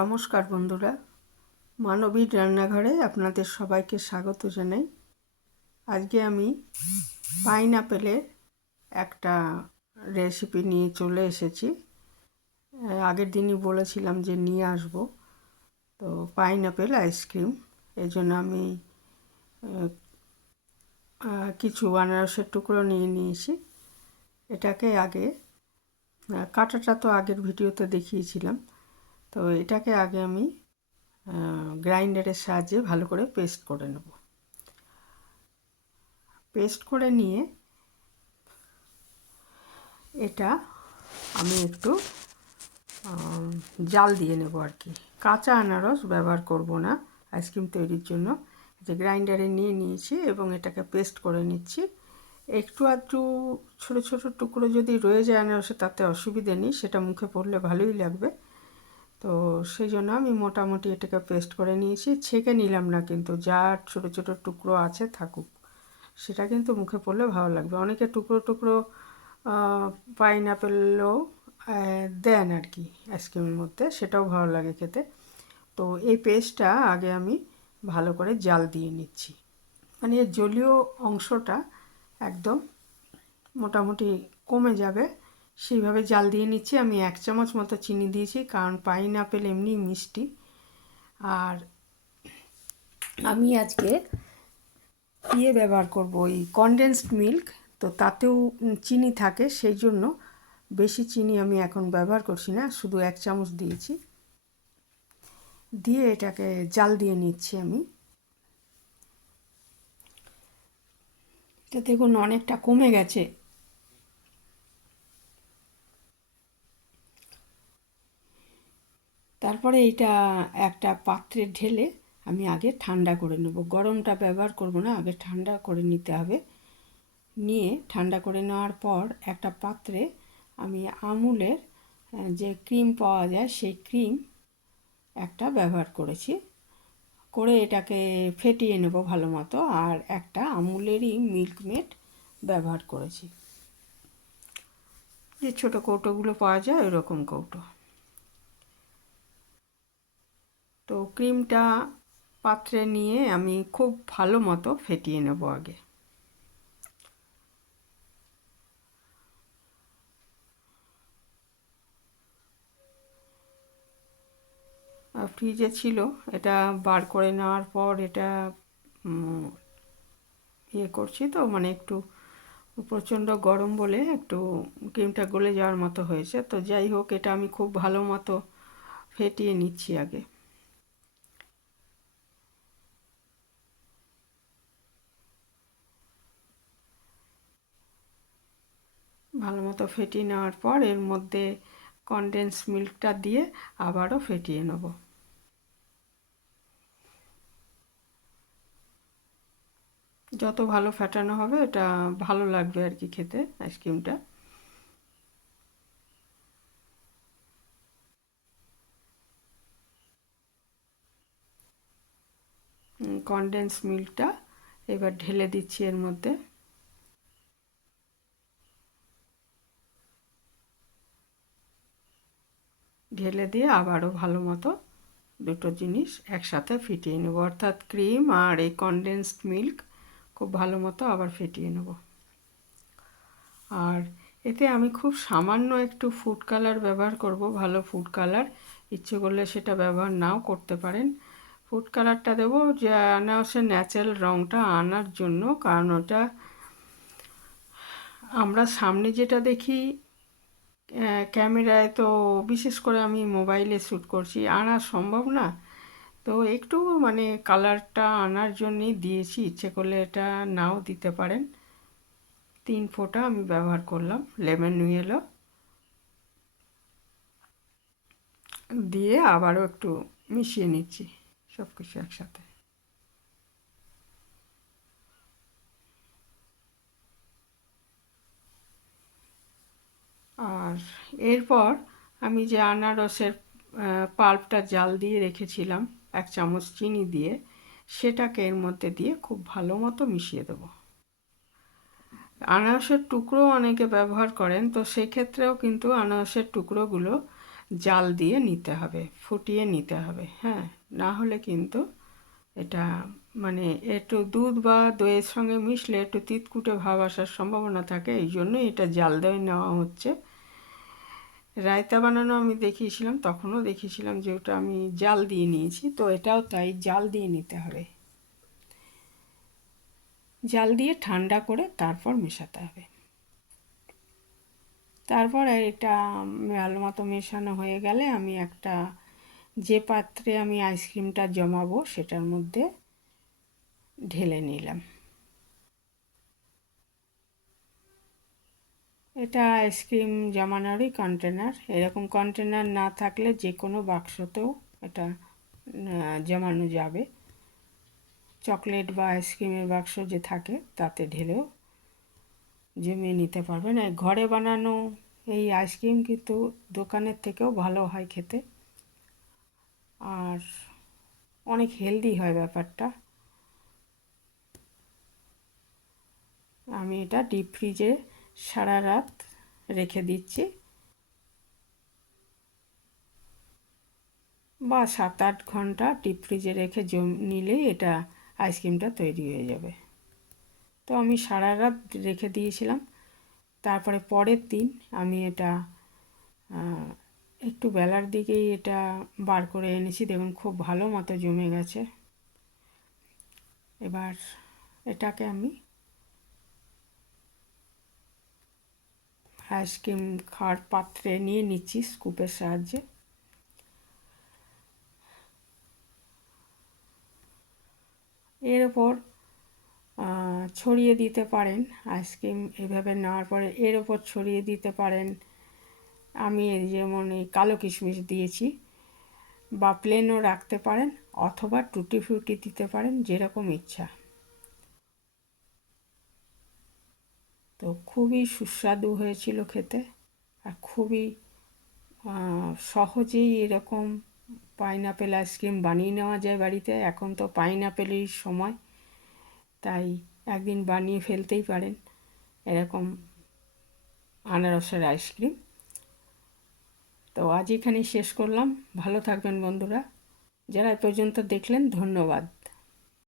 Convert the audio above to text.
নমস্কার বন্ধুরা, মানবীর রান্নাঘরে আপনাদের সবাইকে স্বাগত জানাই। আজকে আমি পাইনঅ্যাপেলের একটা রেসিপি নিয়ে চলে এসেছি। আগের দিনই বলেছিলাম যে নিয়ে আসব। তো পাইনঅ্যাপেল আইসক্রিম, এই জন্য আমি কিছু আনারসের টুকরো নিয়ে নিয়েছি। এটাকে আগে কাটাটা তো আগের ভিডিওতে দেখিয়েছিলাম। তো এটাকে আগে আমি গ্রাইন্ডারের সাহায্যে ভালো করে পেস্ট করে নেব। পেস্ট করে নিয়ে এটা আমি একটু জাল দিয়ে নেব আর কি। কাঁচা আনারস ব্যবহার করব না আইসক্রিম তৈরির জন্য। যে গ্রাইন্ডারে নিয়ে নিয়েছি এবং এটাকে পেস্ট করে নিচ্ছি। একটু আধটু ছোটো ছোটো টুকরো যদি রয়ে যায় আনারসে তাতে অসুবিধে নেই, সেটা মুখে পড়লে ভালোই লাগবে। তো সেই জন্য আমি মোটামুটি এটাকে পেস্ট করে নিয়েছি। ছেঁকে নিলাম না, কিন্তু যা ছোটো ছোটো টুকরো আছে থাকুক, সেটা কিন্তু মুখে পড়লে ভালো লাগবে। অনেকে টুকরো টুকরো পাইনঅ্যাপেলও দেন আর কি আইসক্রিমের মধ্যে, সেটাও ভালো লাগে খেতে। তো এই পেস্টটা আগে আমি ভালো করে জাল দিয়ে নিচ্ছি, মানে এর জলীয় অংশটা একদম মোটামুটি কমে যাবে, সেইভাবে জাল দিয়ে নিচ্ছি। আমি 1 চামচ মতো চিনি দিয়েছি, কারণ পাইনঅ্যাপেল এমনি মিষ্টি। আর আমি আজকে ব্যবহার করব ওই কনডেন্সড মিল্ক, তো তাতেও চিনি থাকে, সেই জন্য বেশি চিনি আমি এখন ব্যবহার করছি না, শুধু 1 চামচ দিয়েছি। দিয়ে এটাকে জাল দিয়ে নিচ্ছি আমি। এটা দেখুন অনেকটা কমে গেছে। তারপরে এটা একটা পাত্রে ঢেলে আমি আগে ঠান্ডা করে নেব। গরমটা ব্যবহার করব না, আগে ঠান্ডা করে নিতে হবে। নিয়ে ঠান্ডা করে নেওয়ার পর একটা পাত্রে আমি আমুলের যে ক্রিম পাওয়া যায় সেই ক্রিম একটা ব্যবহার করেছি, করে এটাকে ফেটিয়ে নেব ভালো মতো। আর একটা আমুলেরই মিল্কমেড ব্যবহার করেছি, যে ছোটো কৌটোগুলো পাওয়া যায় ওইরকম কৌটো। তো ক্রিমটা পাত্রে নিয়ে আমি খুব ভালো মতো ফেটিয়ে নেব আগে। ফ্রিজে ছিল, এটা বার করে নেওয়ার পর এটা করছি, তো মানে একটু প্রচণ্ড গরম বলে একটু ক্রিমটা গলে যাওয়ার মতো হয়েছে। তো যাই হোক, এটা আমি খুব ভালো মতো ফেটিয়ে নিচ্ছি আগে। ভালো মতো ফেটিয়ে নেওয়ার পর এর মধ্যে কনডেন্স মিল্কটা দিয়ে আবারও ফেটিয়ে নেব। যত ভালো ফেটানো হবে এটা ভালো লাগবে আর কি খেতে আইসক্রিমটা। কনডেন্স মিল্কটা এবার ঢেলে দিচ্ছি এর মধ্যে। ঢেলে দিয়ে আবারও ভালো মতো দুটো জিনিস একসাথে ফেটিয়ে নেব, অর্থাৎ ক্রিম আর এই কনডেন্সড মিল্ক খুব ভালো মতো আবার ফেটিয়ে নেব। আর এতে আমি খুব সামান্য একটু ফুড কালার ব্যবহার করব, ভালো ফুড কালার। ইচ্ছে করলে সেটা ব্যবহার নাও করতে পারেন। ফুড কালারটা দেবো যে আনারসের ন্যাচারাল রঙটা আনার জন্য, কারণ ওটা আমরা সামনে যেটা দেখি ক্যামেরায়, তো বিশেষ করে আমি মোবাইলে শ্যুট করছি, আনা সম্ভব না। তো একটু মানে কালারটা আনার জন্যই দিয়েছি, ইচ্ছে করলে এটা নাও দিতে পারেন। 3 ফোঁটা আমি ব্যবহার করলাম লেমন ইয়েলো দিয়ে, আবারও একটু মিশিয়ে নিচ্ছি সব কিছু একসাথে। আর এরপর আমি যে আনারসের পাল্পটা জাল দিয়ে রেখেছিলাম 1 চামচ চিনি দিয়ে, সেটাকে এর মধ্যে দিয়ে খুব ভালো মতো মিশিয়ে দেবো। আনারসের টুকরো অনেকে ব্যবহার করেন, তো সেক্ষেত্রেও কিন্তু আনারসের টুকরোগুলো জাল দিয়ে নিতে হবে, ফুটিয়ে নিতে হবে। হ্যাঁ, না হলে কিন্তু এটা মানে একটু দুধ বা দইয়ের সঙ্গে মিশলে একটু তিতকুটে ভাব আসার সম্ভাবনা থাকে, এই জন্য এটা জাল দিয়ে নেওয়া হচ্ছে। রায়তা বানানো আমি দেখিয়েছিলাম, তখনও দেখিয়েছিলাম যে ওটা আমি জাল দিয়ে নিয়েছি, তো এটাও তাই জাল দিয়ে নিতে হবে। জাল দিয়ে ঠান্ডা করে তারপর মেশাতে হবে। তারপর এটা ভালো মতো মেশানো হয়ে গেলে আমি একটা যে পাত্রে আমি আইসক্রিমটা জমাবো সেটার মধ্যে ঢেলে নিলাম। এটা আইসক্রিম জমানোরই কন্টেনার। এরকম কন্টেনার না থাকলে যে কোনো বাক্সতেও এটা জমানো যাবে। চকলেট বা আইসক্রিমের বাক্স যে থাকে তাতে ঢেলেও জমিয়ে নিতে পারবেন। আর ঘরে বানানো এই আইসক্রিম কিন্তু দোকানের থেকেও ভালো হয় খেতে, আর অনেক হেলদি হয় ব্যাপারটা। আমি এটা ডিপ ফ্রিজে সারা রাত রেখে দিচ্ছি, বা 7-8 ঘন্টা ডিপ ফ্রিজে রেখে নিলেই এটা আইসক্রিমটা তৈরি হয়ে যাবে। তো আমি সারা রাত রেখে দিয়েছিলাম। তারপরে পরের দিন আমি এটা একটু বেলার দিকেই এটা বার করে এনেছি, দেখুন খুব ভালো মতো জমে গেছে। এবার এটাকে আমি আইসক্রিম খাওয়ার পাত্রে নিয়ে নিচ্ছি স্কুপের সাহায্যে। এর ওপর ছড়িয়ে দিতে পারেন আইসক্রিম, এভাবে নেওয়ার পরে এর ওপর ছড়িয়ে দিতে পারেন। আমি যেমন এই কালো কিশমিশ দিয়েছি, বা প্লেনও রাখতে পারেন, অথবা টুটি ফ্রুটি দিতে পারেন, যেরকম ইচ্ছা। তো খুবই সুস্বাদু হয়েছিল খেতে, আর খুবই সহজেই এরকম পাইনাপেল আইসক্রিম বানিয়ে নেওয়া যায় বাড়িতে। এখন তো পাইনাপেলের সময়, তাই একদিন বানিয়ে ফেলতেই পারেন এরকম আনারসের আইসক্রিম। তো আজ এখানেই শেষ করলাম। ভালো থাকবেন বন্ধুরা। যারা এ পর্যন্ত দেখলেন, ধন্যবাদ।